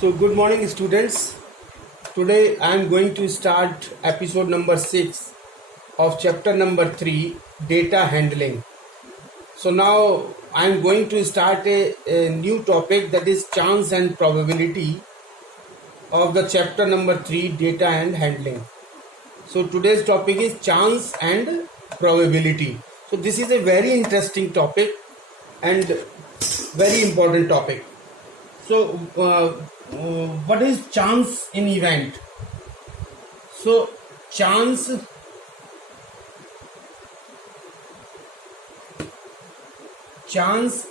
So, good morning, students. Today I am going to start episode number 6 of chapter number 3, data handling. So, now I am going to start a new topic, that is chance and probability of the chapter number 3, data and handling. So, today's topic is chance and probability. So, this is a very interesting topic and very important topic. So, what is chance in event? So, chance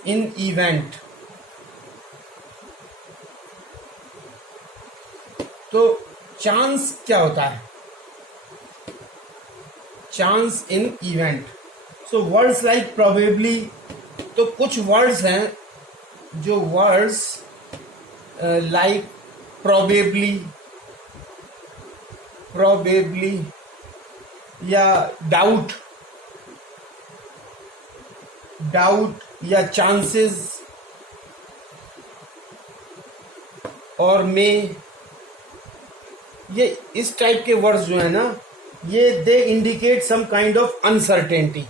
in event. तो chance क्या होता है? Chance in event. So words like probably, तो कुछ words हैं जो words like probably या doubt या चांसेस और मे, ये इस टाइप के वर्ड्स जो है ना, ये they indicate some kind of uncertainty,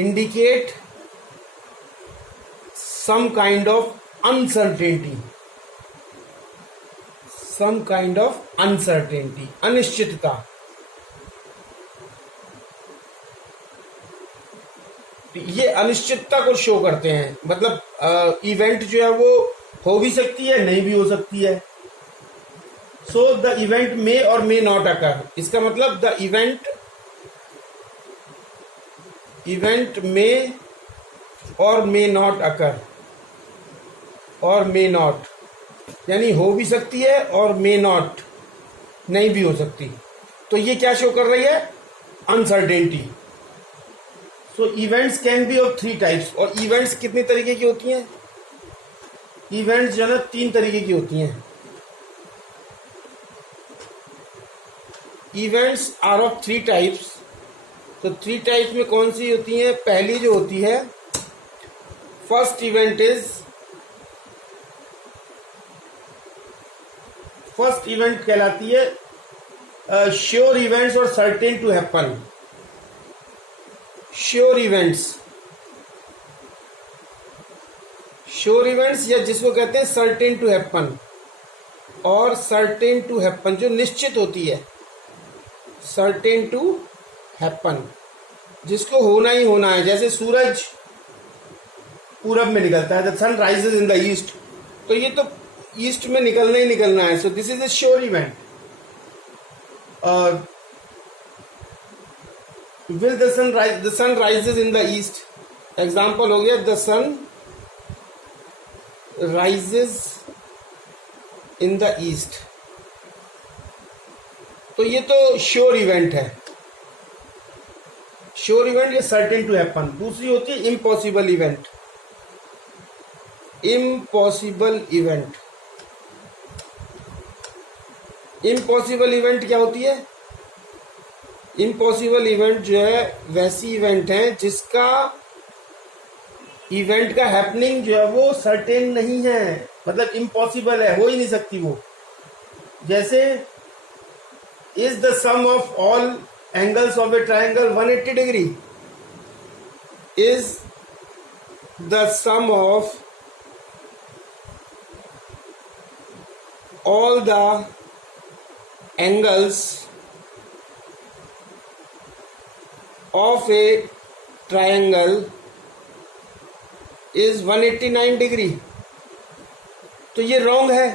indicate some kind of uncertainty, अनिश्चितता. ये अनिश्चितता को शो करते हैं. मतलब इवेंट जो है वो हो भी सकती है, नहीं भी हो सकती है. So the event may or may not occur. इसका मतलब the event may or may not occur, और मे नॉट यानी हो भी सकती है और मे नॉट नहीं भी हो सकती. तो ये क्या शो कर रही है? Uncertainty. So events can be of 3 types. और इवेंट्स कितने तरीके की होती हैं? इवेंट्स जो है ना 3 तरीके की होती हैं. Events are of 3 types. तो 3 टाइप्स में कौन सी होती हैं? पहली जो होती है, फर्स्ट इवेंट कहलाती है श्योर इवेंट्स और certain to happen. Sure events या जिसको कहते हैं सर्टेन टू हैपन, और सर्टेन टू हैपन जो निश्चित होती है. सर्टेन टू हैपन जिसको होना ही होना है. जैसे सूरज पूरब में निकलता है, the sun rises in the east, तो ये तो ईस्ट में निकलना ही निकलना है. So this is a sure event. Will the sun rises in the east. Example हो गया, the sun rises in the east. तो ये तो श्योर इवेंट है. श्योर इवेंट या सर्टेन टू हैपन. दूसरी होती है इम्पॉसिबल इवेंट. इम्पॉसिबल इवेंट क्या होती है? इम्पॉसिबल इवेंट जो है वैसी इवेंट है जिसका इवेंट का हैपनिंग जो है वो सर्टेन नहीं है. मतलब इम्पॉसिबल है, हो ही नहीं सकती वो. जैसे is the sum of all angles of a triangle 180 degree. Is the sum of all the angles of a triangle is 189 degree. तो ये रॉन्ग है.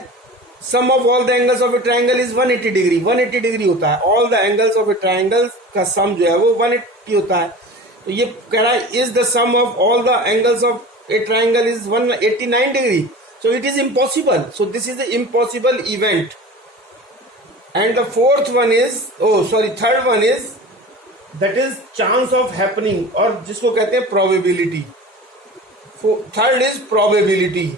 Sum of all the angles of a triangle is 180 degree. 180 degree होता है. All the angles of a triangle का sum जो है वो 180 होता है. तो ये कह रहा है is the sum of all the angles of a triangle is 189 degree. So it is impossible. So this is the impossible event. And the third one is that is chance of happening, और जिसको कहते हैं probability. Third is probability.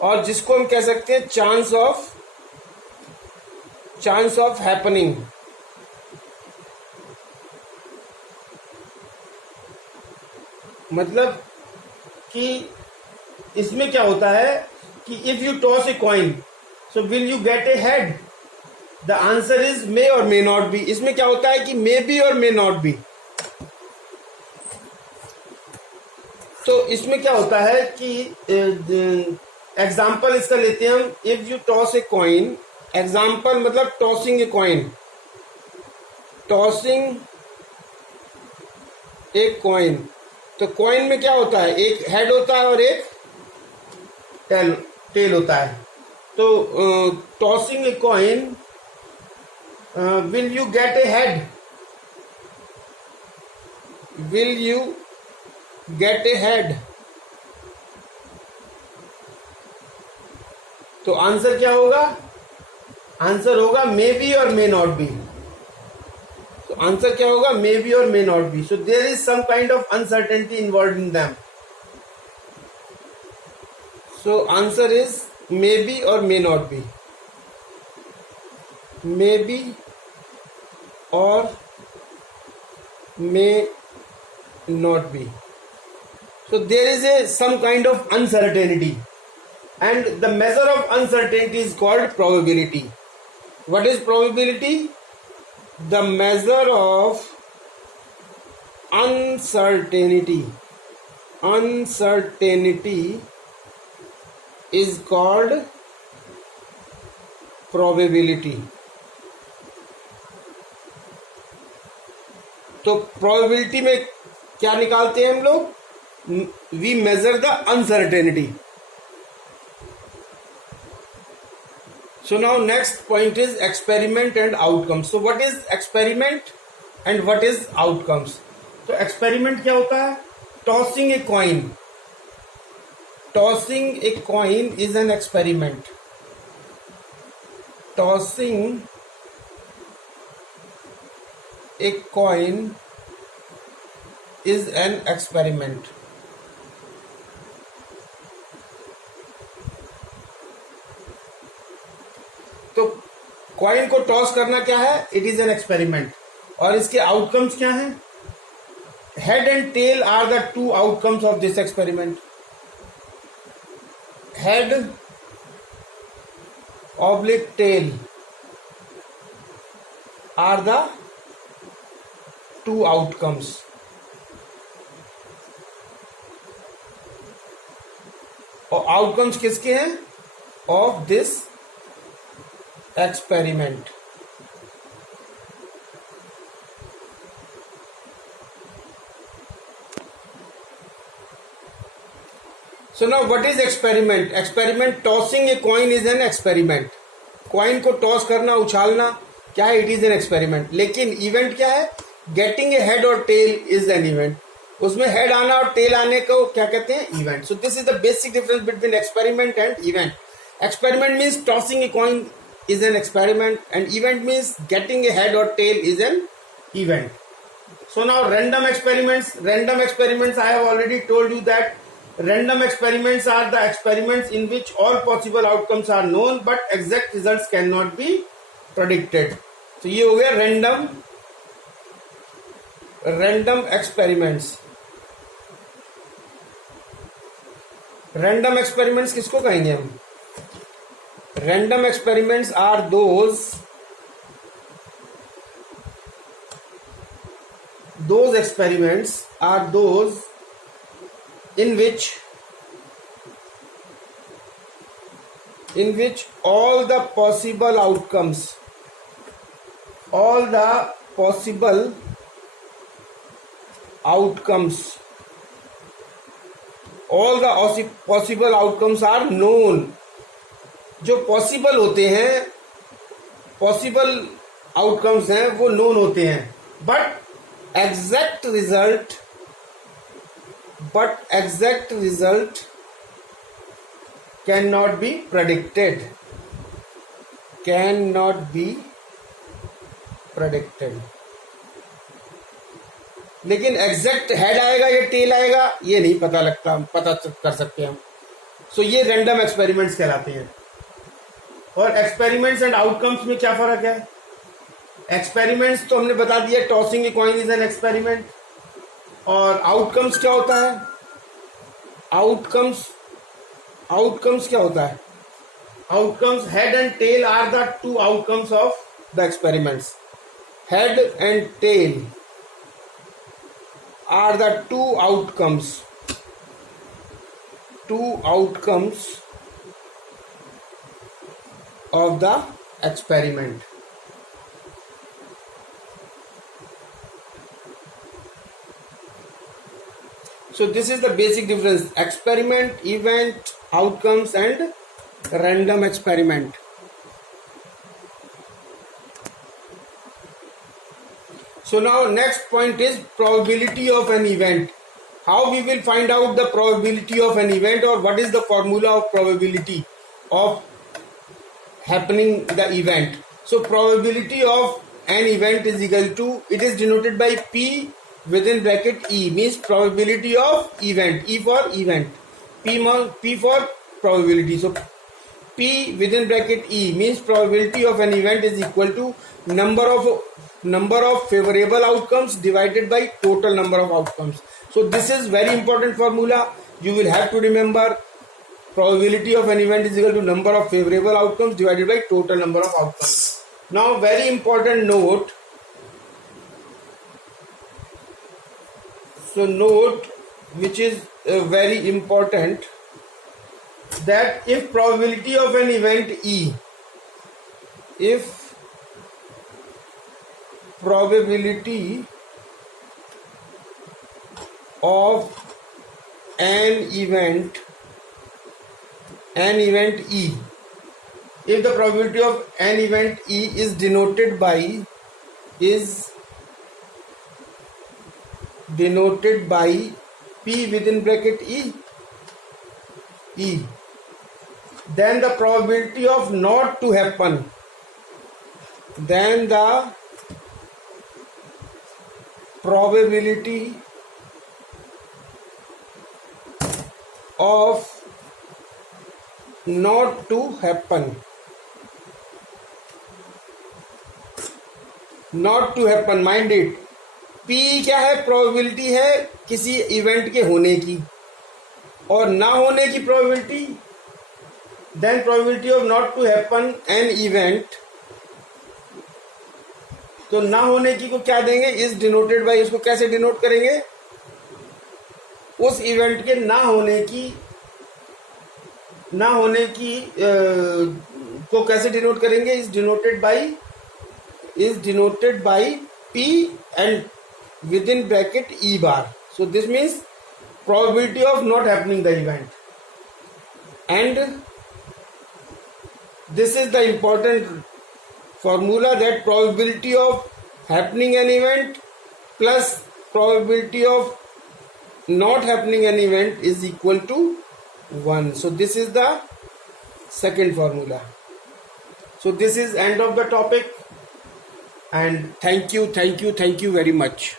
और जिसको हम कह सकते हैं chance of happening. मतलब कि इसमें क्या होता है कि if you toss a coin so will you get a head, the answer is may or may not B. इसमें क्या होता है कि मे be or may not be. तो इसमें क्या होता है कि एग्जाम्पल इसका लेते हैं हम, if you toss a coin, example मतलब टॉसिंग ए कॉइन, टॉसिंग एक कॉइन। तो कॉइन में क्या होता है, एक हेड होता है और एक टेल होता है। तो tossing a coin, will you get a head, will you get a head. तो आंसर क्या होगा, आंसर होगा may be or may not be. तो आंसर क्या होगा, may be or may not be. So there is some kind of uncertainty involve in them. So answer is may be or may not be, may be or may not be. So there is some kind of uncertainty, and the measure of uncertainty is called probability. What is probability? The measure of uncertainty. Uncertainty is called probability. तो probability में क्या निकालते हैं हम लोग, we measure the uncertainty. So now next point is experiment and outcomes. So what is experiment and what is outcomes? तो experiment क्या होता है, tossing a coin. Tossing a coin is an experiment. Tossing a coin is an experiment. तो coin को toss करना क्या है, it is an experiment. और इसके आउटकम्स क्या हैं, head and tail are the two outcomes of this experiment. Head oblique tail are the two outcomes. और आउटकम्स किसके हैं, of this experiment. So now what is experiment? Experiment, tossing a coin is an experiment. Coin को toss करना, उछालना क्या है, it is an experiment. लेकिन event क्या है, getting a head or tail is an event. उसमें हेड आना और टेल आने को क्या कहते हैं, event. So this is the basic difference between experiment and event. Experiment means tossing a coin is an experiment and event means getting a head or tail is an event. So now random experiments. Random experiments, I have already told you that random experiments are the experiments in which all possible outcomes are known but exact results cannot be predicted. So ये हो गया random experiments. Random experiments किसको कहेंगे हम, random experiments are those experiments are those in which all the possible outcomes all the possible outcomes are known. जो possible होते हैं, possible outcomes हैं, वो नोन होते हैं, but exact result can not be predicted. लेकिन एग्जैक्ट हेड आएगा या टेल आएगा ये नहीं पता कर सकते हम। सो ये रैंडम एक्सपेरिमेंट्स कहलाते हैं। और एक्सपेरिमेंट्स एंड आउटकम्स में क्या फर्क है, एक्सपेरिमेंट्स तो हमने बता दिया, tossing a coin is an experiment. और आउटकम्स क्या होता है, आउटकम्स क्या होता है? Outcomes, head and tail are the two outcomes of the experiments. Head and tail are the two outcomes of the experiment. So this is the basic difference: experiment, event, outcomes, and random experiment. So now next point is probability of an event. How we will find out the probability of an event, or what is the formula of probability of happening the event. So probability of an event is equal to, it is denoted by P within bracket E, means probability of event, E for event, P for probability. So P within bracket E means probability of an event is equal to number of favorable outcomes divided by total number of outcomes. So this is very important formula. You will have to remember, probability of an event is equal to number of favorable outcomes divided by total number of outcomes. Now very important note. So note which is very important, that if probability of an event E, if probability of an event E, if the probability of an event E is denoted by P within bracket E, then the probability of not to happen, then the probability of not to happen, mind it, P क्या है? Probability है किसी event के होने की, और ना होने की probability, then probability of not to happen an event. तो ना होने की को क्या देंगे? इज डिनोटेड बाय, इसको कैसे डिनोट करेंगे? उस इवेंट के ना होने की को कैसे डिनोट करेंगे? Is denoted by P and within bracket E bar. So this means probability of not happening the event, and this is the important formula, that probability of happening an event plus probability of not happening an event is equal to 1. So this is the second formula. So this is end of the topic, and thank you very much.